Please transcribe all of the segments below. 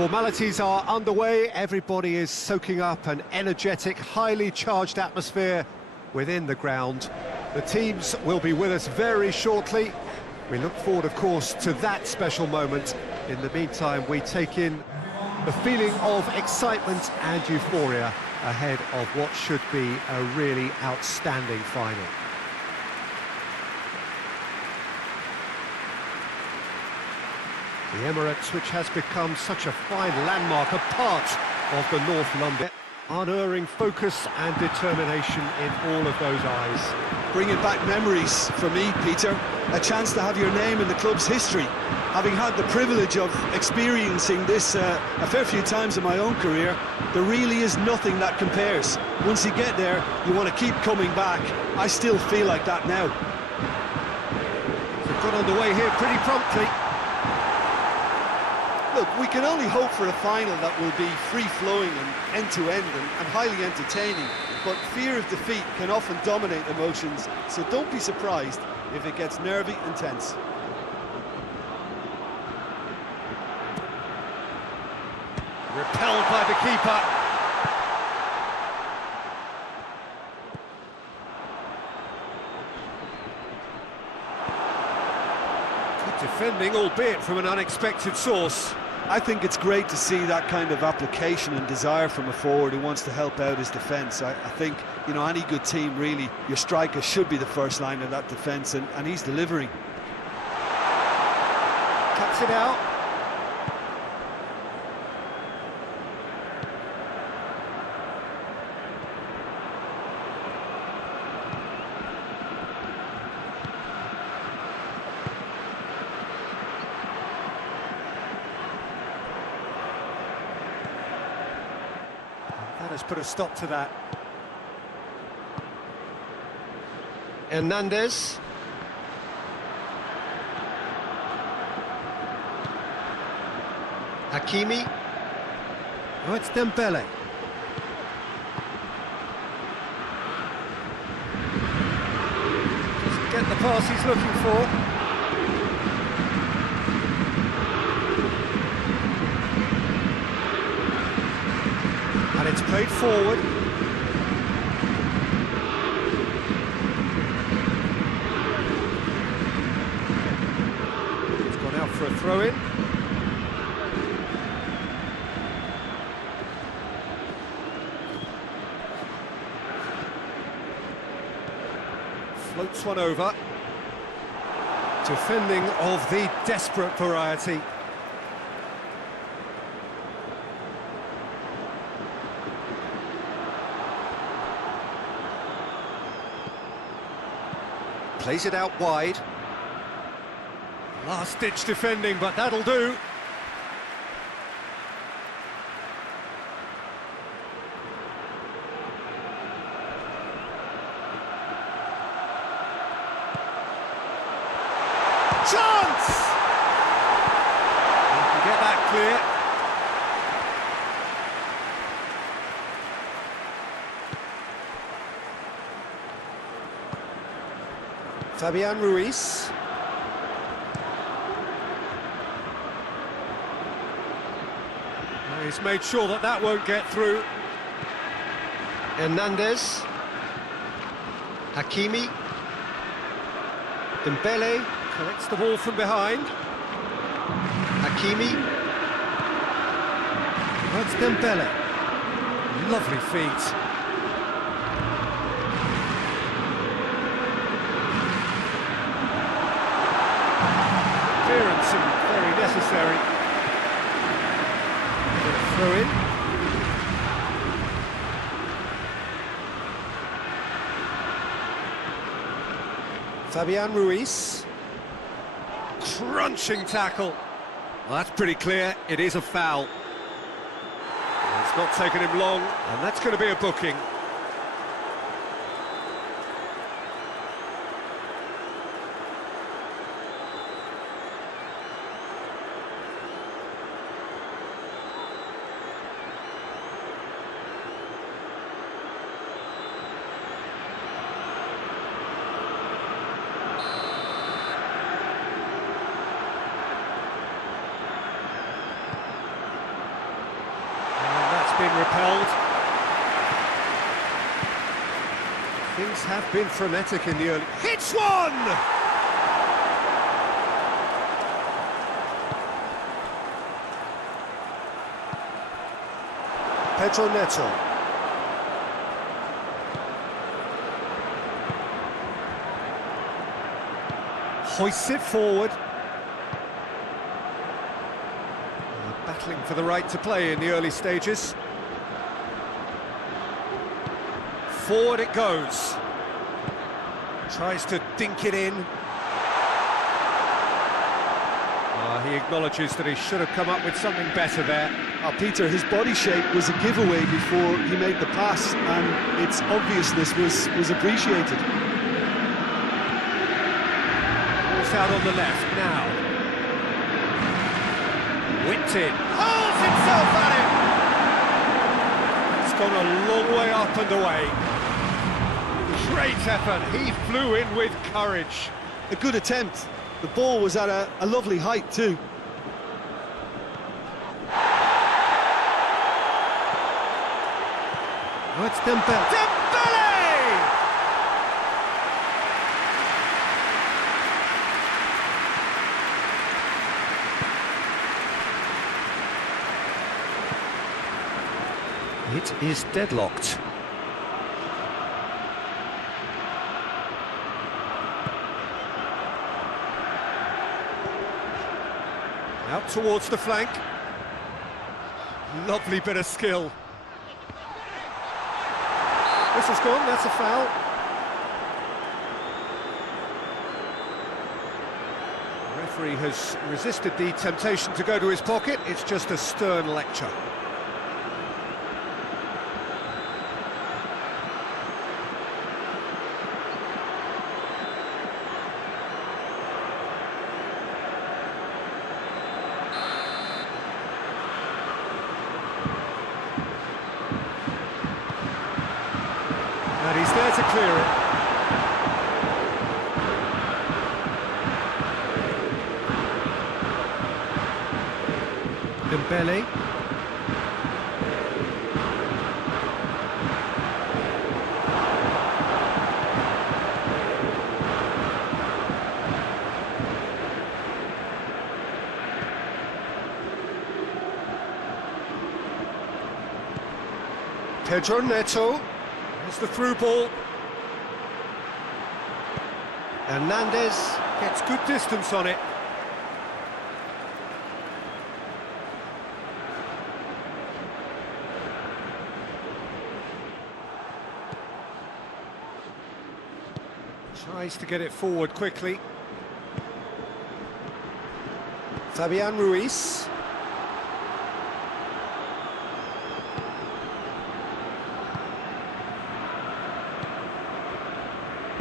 Formalities are underway, everybody is soaking up an energetic, highly charged atmosphere within the ground. The teams will be with us very shortly. We look forward, of course, to that special moment. In the meantime, we take in the feeling of excitement and euphoria ahead of what should be a really outstanding final. The Emirates, which has become such a fine landmark, a part of the North London. Unerring focus and determination in all of those eyes. Bringing back memories for me, Peter. A chance to have your name in the club's history. Having had the privilege of experiencing this a fair few times in my own career, there really is nothing that compares. Once you get there, you want to keep coming back. I still feel like that now. They've got underway here pretty promptly. Look, we can only hope for a final that will be free-flowing and end-to-end and highly entertaining, but fear of defeat can often dominate emotions, so don't be surprised if it gets nervy and tense. Repelled by the keeper. Good defending, albeit from an unexpected source. I think it's great to see that kind of application and desire from a forward who wants to help out his defence. I think, you know, any good team, really, your striker should be the first line of that defence, and he's delivering. Cuts it out. That has put a stop to that. Hernandez. Hakimi. Oh, it's Dembele. Doesn't get the pass he's looking for. And it's played forward. It's gone out for a throw-in. Floats one over. Defending of the desperate variety. Plays it out wide. Last-ditch defending, but that'll do. Chance! You can get that clear. Fabian Ruiz. He's made sure that that won't get through. Hernandez. Hakimi. Dembele collects the ball from behind. Hakimi. That's Dembele. Lovely feet. Clearance and very necessary. Throw in. Fabian Ruiz. Crunching tackle. Well, that's pretty clear. It is a foul. It's not taken him long, and that's going to be a booking. been repelled. Things have been frenetic in the early... Hits one! Pedro Neto. Hoists it forward. Battling for the right to play in the early stages. Forward it goes. Tries to dink it in. He acknowledges that he should have come up with something better there. Peter, his body shape was a giveaway before he made the pass, and its obviousness was appreciated. Ball's out on the left now. Winton hurls himself at him! It's gone a long way up and away. Great effort, he flew in with courage. A good attempt. The ball was at a lovely height too. Oh, it's Dembele! Dembele! It is deadlocked. Out towards the flank. Lovely bit of skill. This is gone, that's a foul. The referee has resisted the temptation to go to his pocket. It's just a stern lecture. And he's there to clear it. Dembele. Pedro Neto. It's the through ball. Hernandez gets good distance on it. Tries to get it forward quickly. Fabian Ruiz.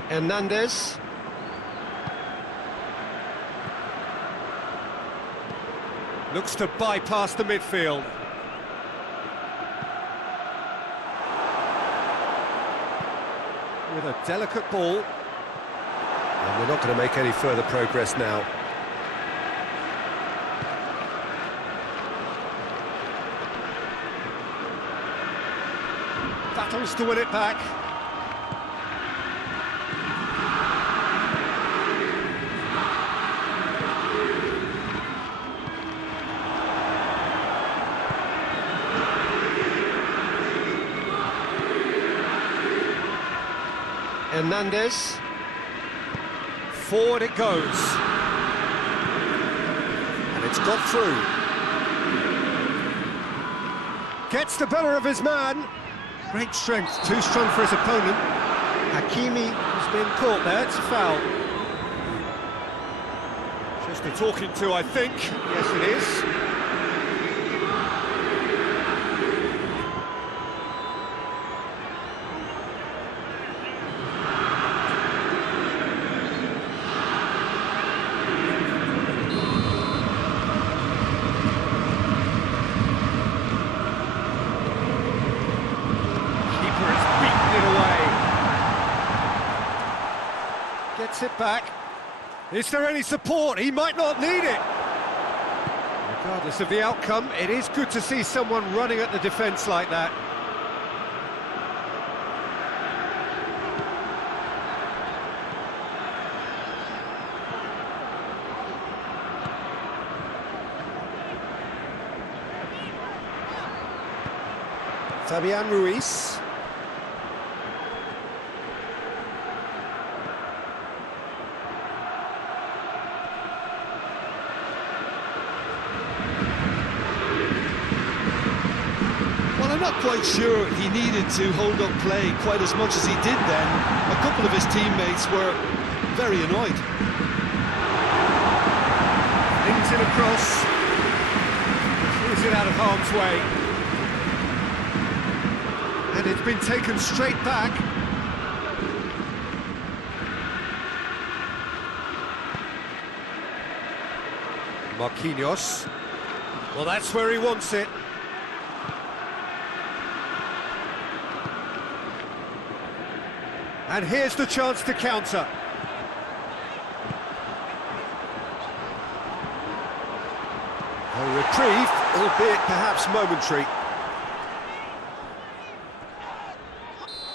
Hernandez. Looks to bypass the midfield. With a delicate ball. And we're not going to make any further progress now. Battles to win it back. Hernandez. Forward it goes. And it's got through. Gets the better of his man. Great strength, too strong for his opponent. Hakimi has been caught there, it's a foul. Just a talking to, I think. Yes, it is. Gets it back. Is there any support? He might not need it. It Regardless of the outcome, it is good to see someone running at the defence like that. Fabian Ruiz. Well, I'm not quite sure he needed to hold up play quite as much as he did then. A couple of his teammates were very annoyed. Brings it across. Clears it out of harm's way. And it's been taken straight back. Marquinhos. Well, that's where he wants it. And here's the chance to counter. A reprieve, albeit perhaps momentary.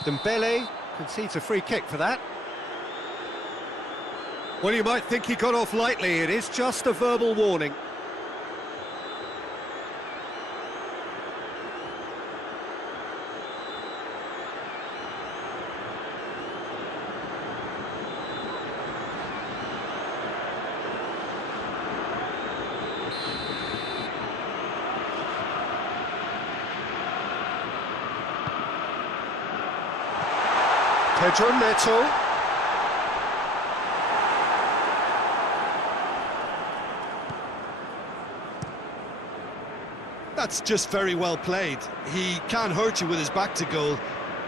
Dembele concedes a free kick for that. Well, you might think he got off lightly. It is just a verbal warning. Pedro Neto. That's just very well played. He can't hurt you with his back to goal,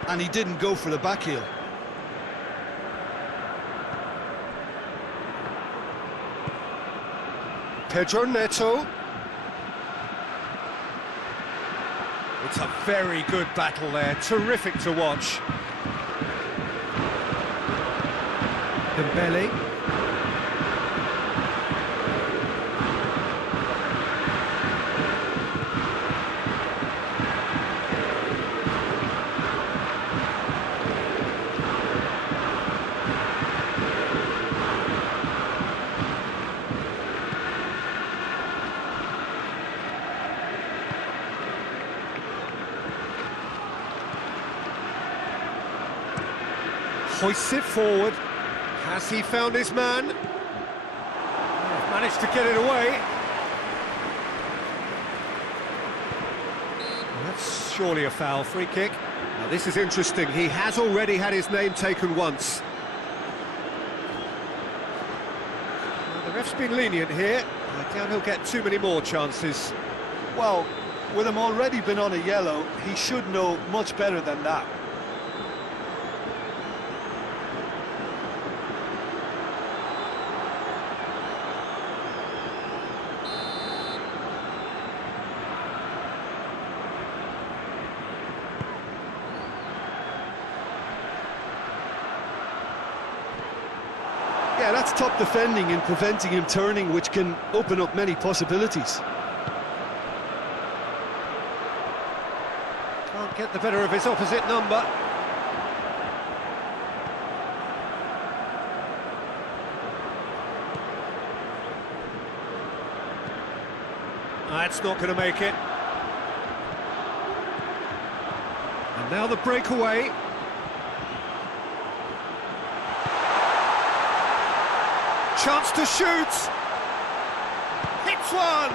and he didn't go for the back heel. Pedro Neto. It's a very good battle there, terrific to watch. Dembele. Hoists it forward. Has he found his man? Managed to get it away. That's surely a foul. Free kick. Now this is interesting. He has already had his name taken once. Well, the ref's been lenient here. I doubt he'll get too many more chances. Well, with him already been on a yellow, he should know much better than that. Yeah, that's top defending and preventing him turning, which can open up many possibilities. Can't get the better of his opposite number. That's not going to make it. And now the breakaway. Chance to shoot. Hits one.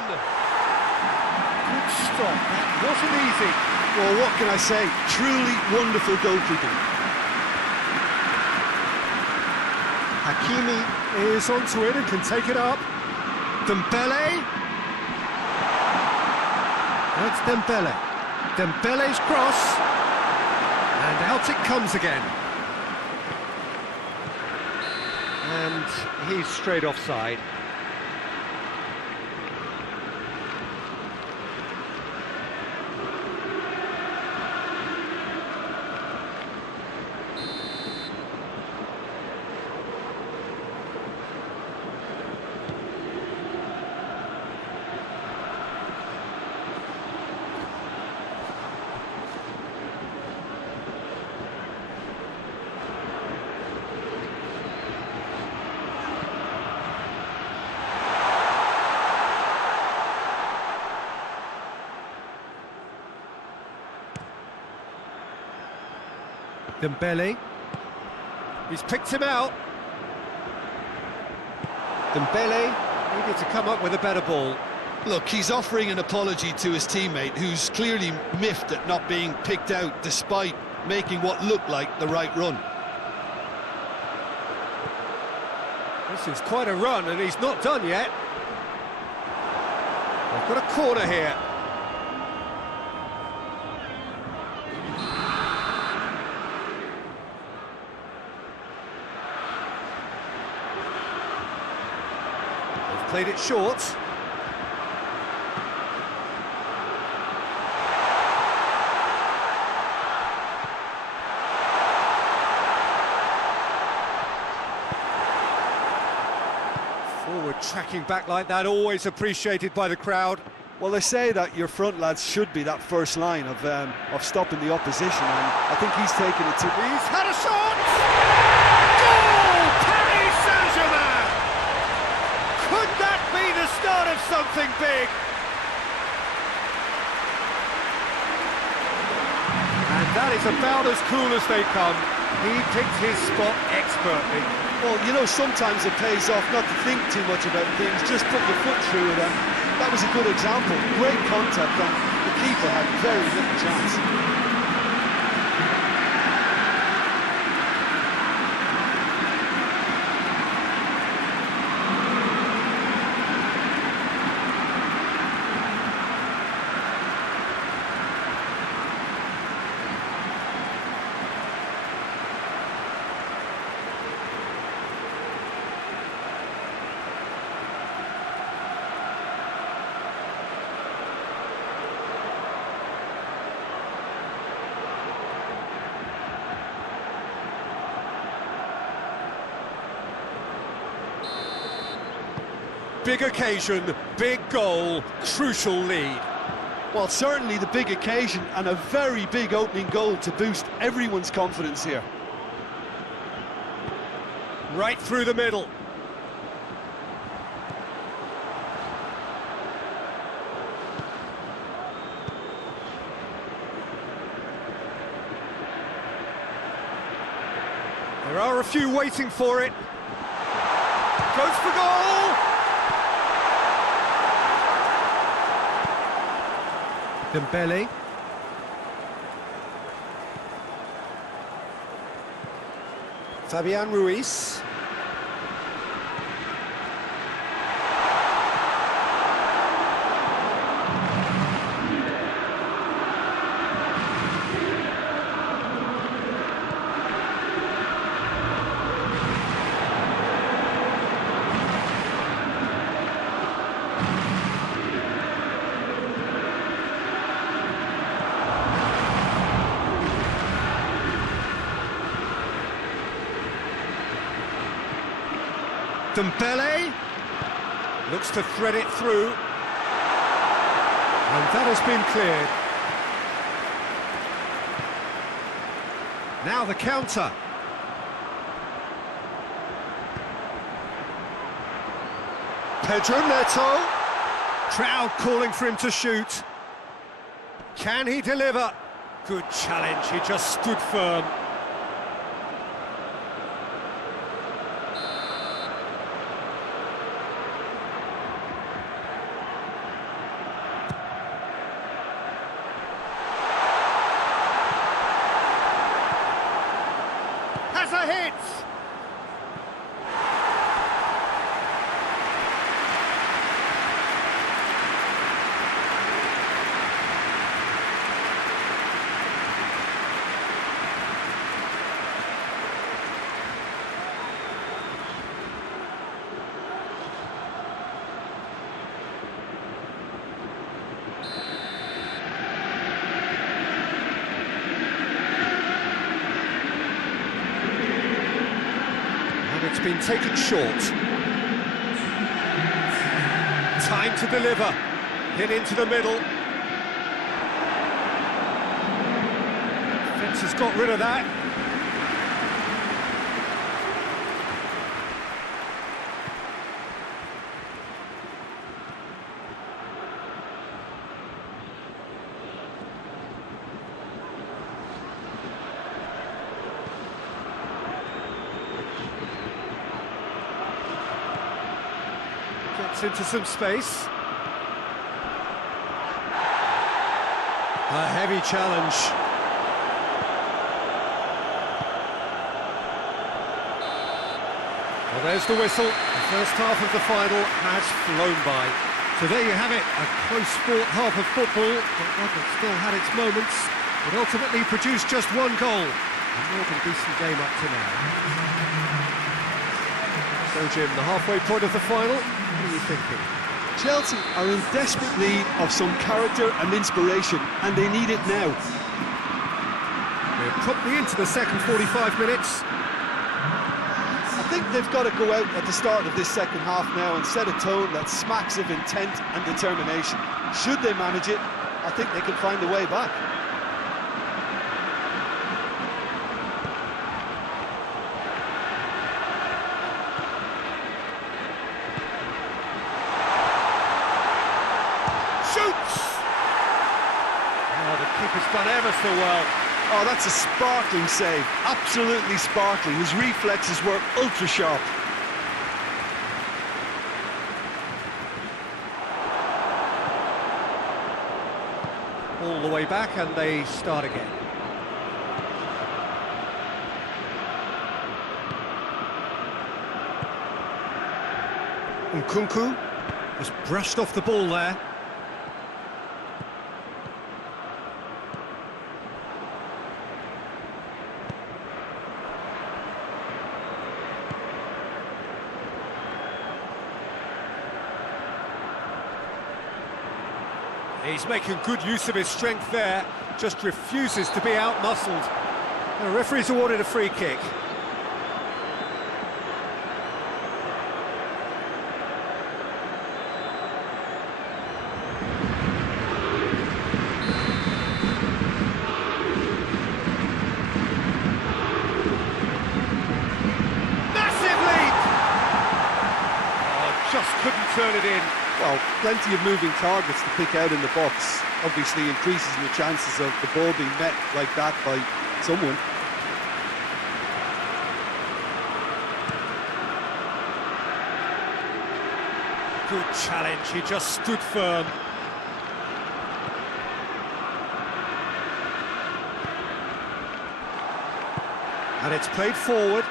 Good stop. That wasn't easy. Well, what can I say? Truly wonderful goalkeeping. Hakimi is onto it and can take it up. Dembele. That's Dembele. Dembele's cross. And out it comes again. And he's straight offside. Dembele. He's picked him out. Dembele needed to come up with a better ball. Look, he's offering an apology to his teammate, who's clearly miffed at not being picked out despite making what looked like the right run. This is quite a run, and he's not done yet. They've got a corner here. They've played it short. Forward tracking back like that, always appreciated by the crowd. Well, they say that your front lads should be that first line of stopping the opposition, and I think he's taken it to... He's had a shot! Goal! Paris Saint-Germain! Could that be the start of something big? And that is about as cool as they come. He picked his spot expertly. Well, you know, sometimes it pays off not to think too much about things, just put your foot through it, and that was a good example. Great contact, and the keeper had very little chance. Big occasion, big goal, crucial lead. Well, certainly the big occasion and a very big opening goal to boost everyone's confidence here. Right through the middle. There are a few waiting for it. Goes for goal! Dembele. Fabian Ruiz. Dembele looks to thread it through, and that has been cleared. Now the counter. Pedro Neto. Crowd calling for him to shoot. Can he deliver? Good challenge, he just stood firm. Has a hit! It's been taken short. Time to deliver. Hit into the middle. Fitz has got rid of that. Gets into some space. A heavy challenge. Well, there's the whistle. The first half of the final has flown by. So there you have it, a close-fought half of football, but one that still had its moments, but ultimately produced just one goal. A more than decent game up to now. So, Jim, the halfway point of the final, what are you thinking? Chelsea are in desperate need of some character and inspiration, and they need it now. We're promptly into the second 45 minutes. I think they've got to go out at the start of this second half now and set a tone that smacks of intent and determination. Should they manage it, I think they can find a way back. Shoots! Oh, the keeper's done ever so well. Oh, that's a sparkling save, absolutely sparkling. His reflexes were ultra sharp. All the way back and they start again. Nkunku just brushed off the ball there. He's making good use of his strength there, just refuses to be out-muscled. The referee's awarded a free kick. Massive lead! Oh, just couldn't turn it in. Well, plenty of moving targets to pick out in the box. Obviously increases the chances of the ball being met like that by someone. Good challenge, he just stood firm. And it's played forward.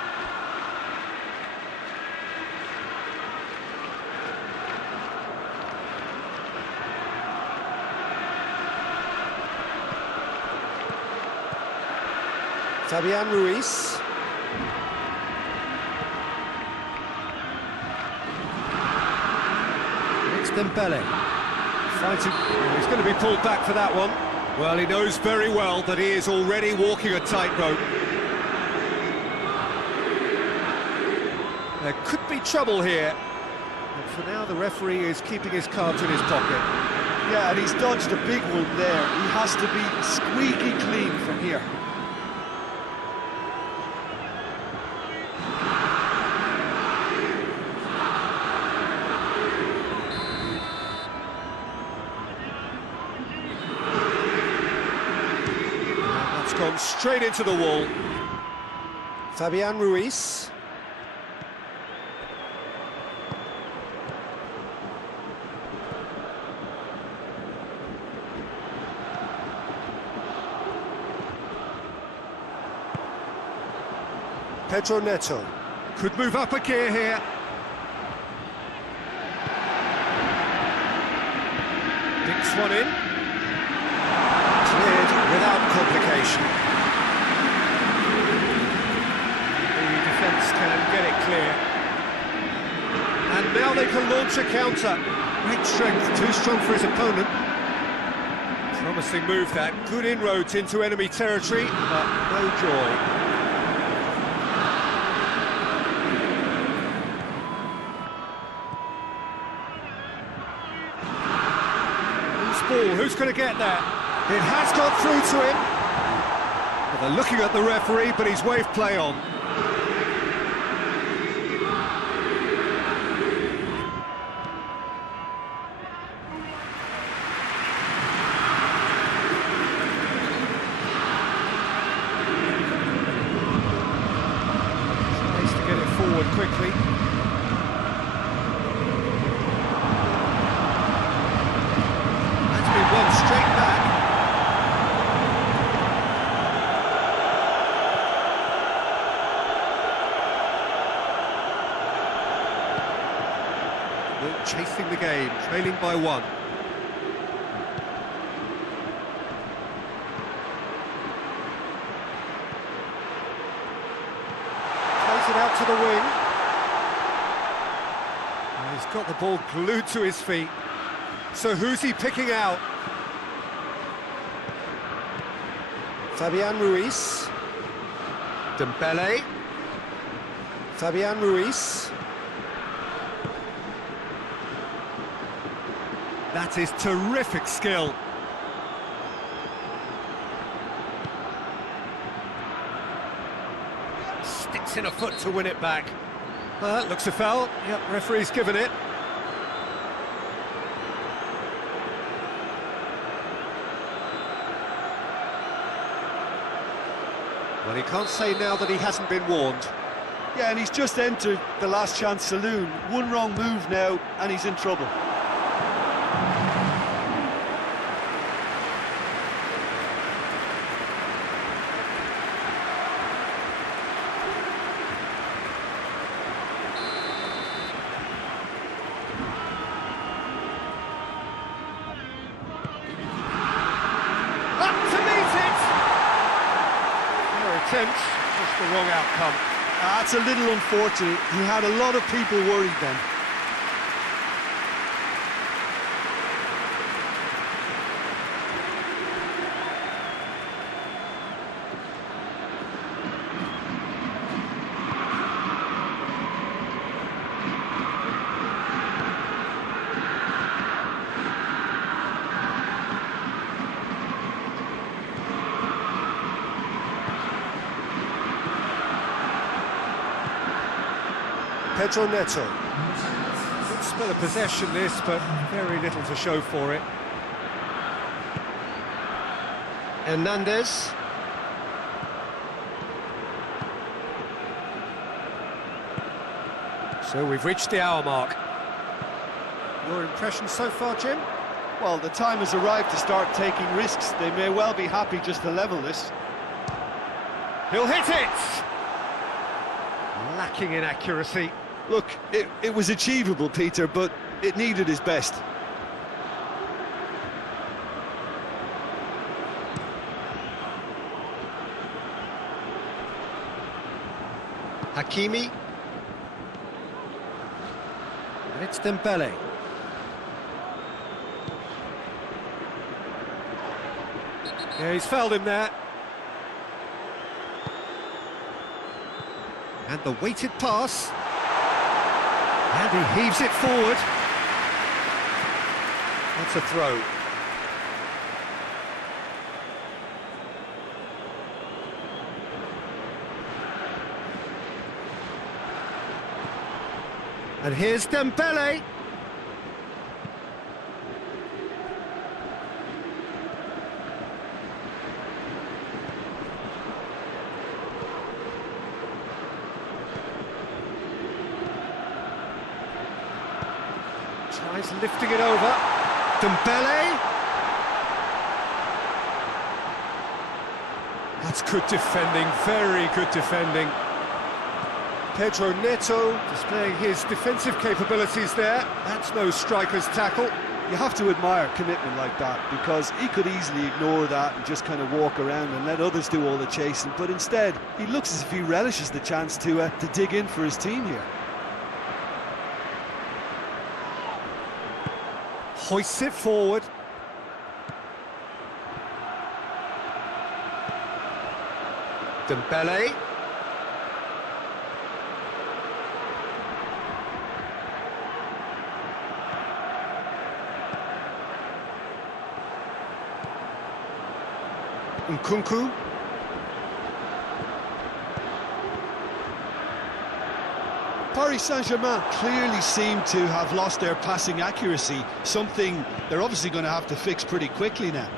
Fabian Ruiz. It's Dembele. Fighting. Oh, he's going to be pulled back for that one. Well, he knows very well that he is already walking a tightrope. There could be trouble here. But for now, the referee is keeping his cards in his pocket. Yeah, and he's dodged a big one there. He has to be squeaky clean from here. Gone straight into the wall. Fabian Ruiz. Pedro Neto could move up a gear here. Dinks one in. Cleared without complication. The defence can get it clear. And now they can launch a counter. Great strength, too strong for his opponent. Promising move that, good inroads into enemy territory, but no joy. Who's going to get there? It has got through to him. Well, they're looking at the referee, but he's waved play on. Nice to get it forward quickly. starting the game, trailing by 1. Plays it out to the wing. And he's got the ball glued to his feet. So who's he picking out? Fabian Ruiz. Dembele. Fabian Ruiz. That is terrific skill. Sticks in a foot to win it back. Looks a foul. Yep, referee's given it. Well, he can't say now that he hasn't been warned. Yeah, and he's just entered the last chance saloon. One wrong move now, and he's in trouble. Just the wrong outcome. That's a little unfortunate. He had a lot of people worried then. Pedro Neto. Good spell of possession this, but very little to show for it. Hernandez. So we've reached the hour mark. Your impression so far, Jim? Well, the time has arrived to start taking risks. They may well be happy just to level this. He'll hit it! Lacking in accuracy. Look, it was achievable, Peter, but it needed his best. Hakimi. And it's Dembele. Yeah, he's fouled him there. And the weighted pass. And he heaves it forward. That's a throw. And here's Dembele. Tries lifting it over. Dembele. That's good defending, very good defending. Pedro Neto displaying his defensive capabilities there. That's no striker's tackle. You have to admire commitment like that, because he could easily ignore that and just kind of walk around and let others do all the chasing, but instead he looks as if he relishes the chance to dig in for his team here. Hoists it forward. Dembele. Nkunku. Paris Saint-Germain clearly seem to have lost their passing accuracy, something they're obviously going to have to fix pretty quickly now.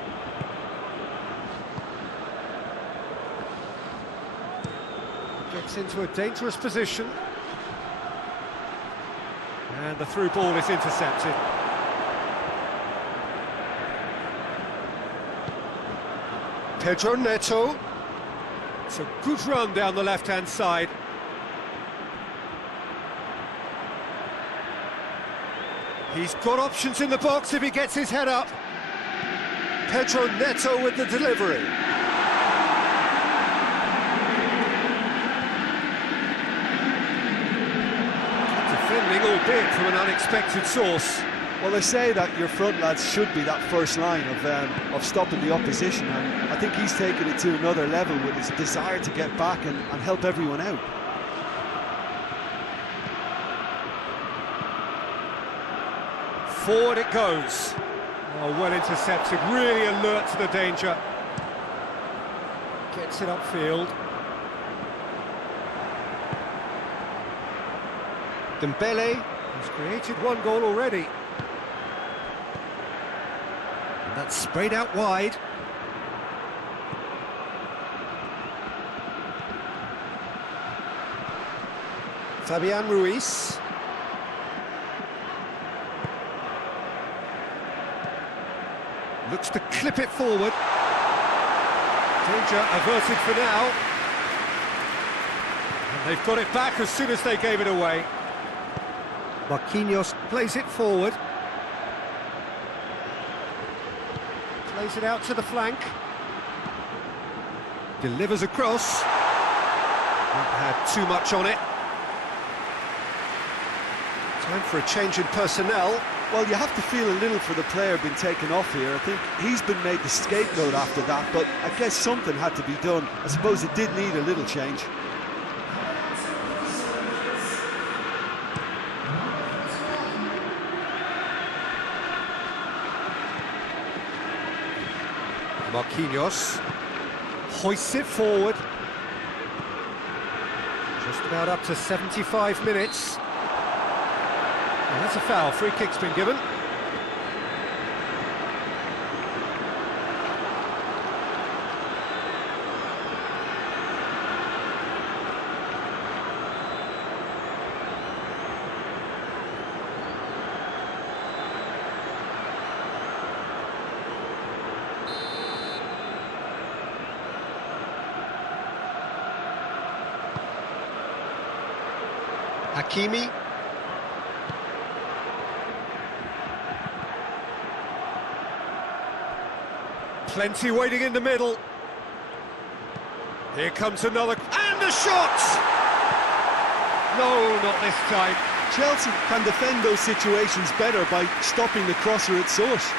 Gets into a dangerous position. And the through ball is intercepted. Pedro Neto. It's a good run down the left-hand side. He's got options in the box if he gets his head up. Pedro Neto with the delivery. Defending, albeit from an unexpected source. Well, they say that your front lads should be that first line of stopping the opposition, and I think he's taken it to another level with his desire to get back and help everyone out. Forward it goes. Oh, well intercepted, really alert to the danger. Gets it upfield. Dembele has created one goal already. And that's sprayed out wide. Fabian Ruiz. Looks to clip it forward. Danger averted for now. And they've got it back as soon as they gave it away. Marquinhos plays it forward. Plays it out to the flank. Delivers across. Not had too much on it. Time for a change in personnel. Well, you have to feel a little for the player being taken off here. I think he's been made the scapegoat after that, but I guess something had to be done. I suppose it did need a little change. Marquinhos hoists it forward. Just about up to 75 minutes. And that's a foul. Free kick's been given. Hakimi. Plenty waiting in the middle. Here comes another, and a shot! No, not this time. Chelsea can defend those situations better by stopping the crosser at source.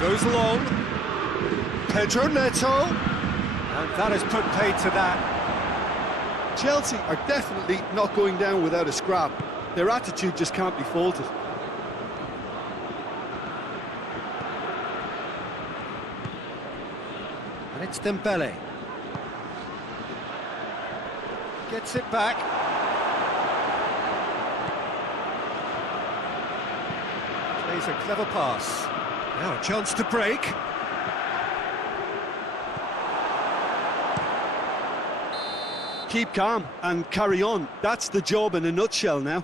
Goes long. Pedro Neto. And that has put paid to that. Chelsea are definitely not going down without a scrap. Their attitude just can't be faulted. And it's Dembele. Gets it back. Plays a clever pass. Now a chance to break. Keep calm and carry on. That's the job in a nutshell now.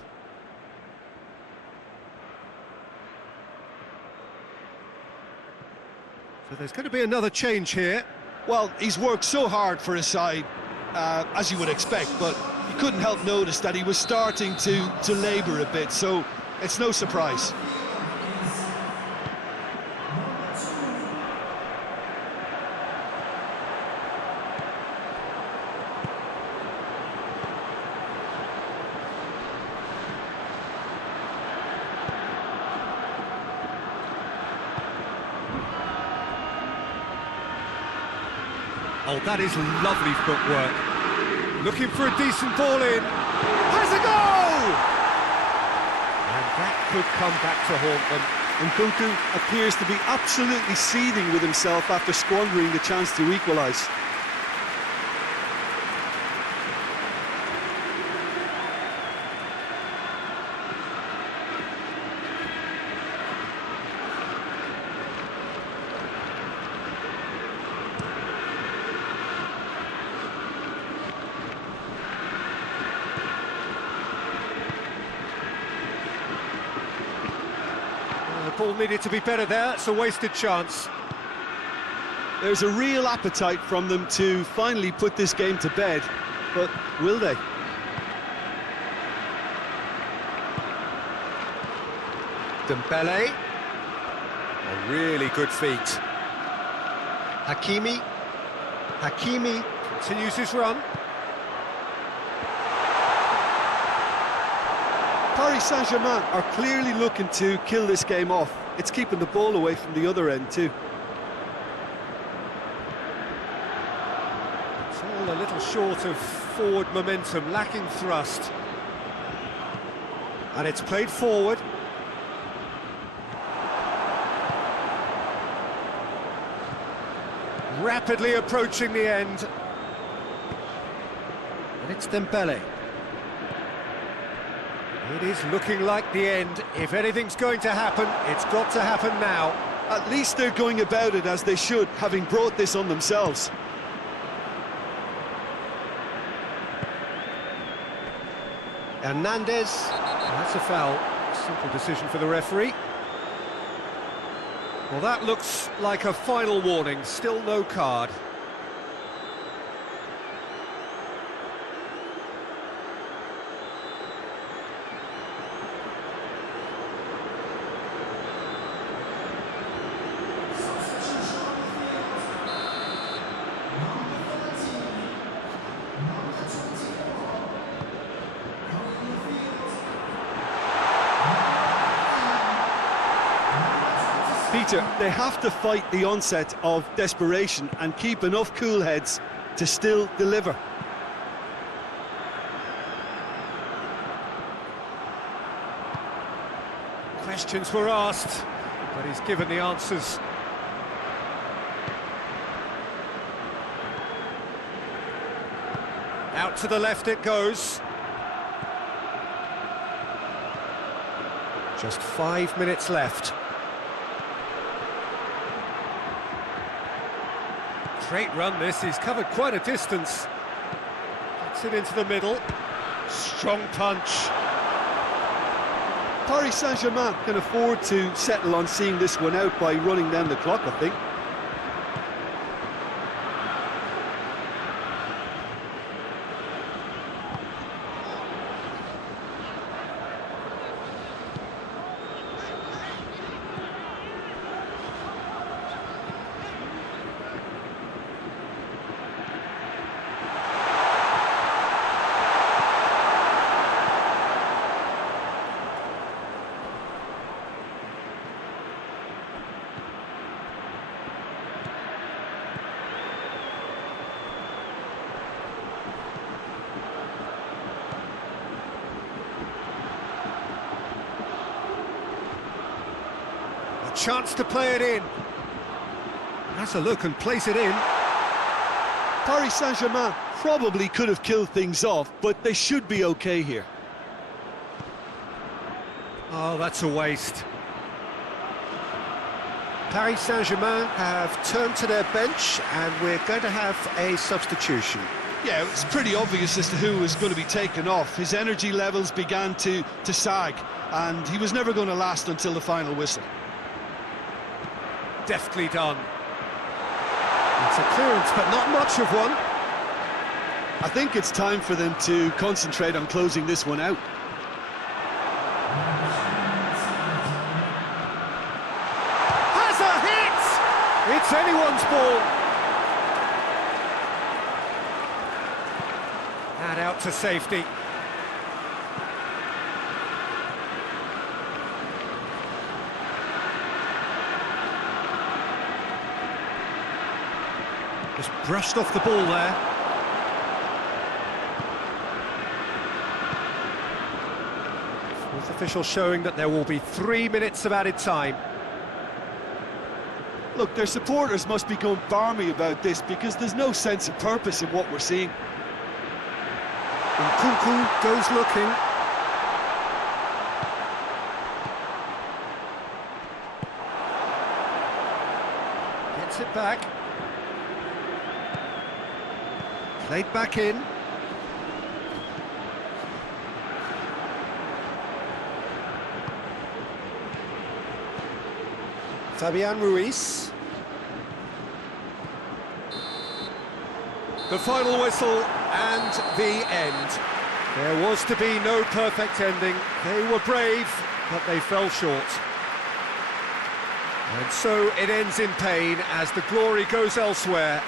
So there's going to be another change here. Well, he's worked so hard for his side, as you would expect, but you couldn't help notice that he was starting to labour a bit, so it's no surprise. Oh, that is lovely footwork. Looking for a decent ball in. Has a goal! And that could come back to haunt them. And Nkunku appears to be absolutely seething with himself after squandering the chance to equalise. Goal needed to be better there, it's a wasted chance. There's a real appetite from them to finally put this game to bed, but will they? Dembele. A really good feat. Hakimi. Hakimi continues his run. Paris Saint-Germain are clearly looking to kill this game off. It's keeping the ball away from the other end too. It's all a little short of forward momentum, lacking thrust. And it's played forward. Rapidly approaching the end. And it's Dembele. It is looking like the end. If anything's going to happen, it's got to happen now. At least they're going about it as they should, having brought this on themselves. Hernandez. That's a foul. Simple decision for the referee. Well, that looks like a final warning. Still no card. Peter, they have to fight the onset of desperation and keep enough cool heads to still deliver. Questions were asked, but he's given the answers. Out to the left it goes. Just 5 minutes left. Great run this, he's covered quite a distance. Gets it into the middle. Strong punch. Paris Saint-Germain can afford to settle on seeing this one out by running down the clock, I think. Chance to play it in. Has a look and place it in. Paris Saint-Germain probably could have killed things off, but they should be okay here. Oh, that's a waste. Paris Saint-Germain have turned to their bench and we're going to have a substitution. Yeah, it's pretty obvious as to who was going to be taken off. His energy levels began to sag, and he was never going to last until the final whistle. Deftly done. It's a clearance, but not much of one. I think it's time for them to concentrate on closing this one out. Has a hit! It's anyone's ball. And out to safety. Just brushed off the ball there. Fourth official showing that there will be 3 minutes of added time. Look, their supporters must be going barmy about this because there's no sense of purpose in what we're seeing. Nkunku goes looking. Gets it back. Played back in. Fabian Ruiz. The final whistle and the end. There was to be no perfect ending. They were brave, but they fell short. And so it ends in pain as the glory goes elsewhere.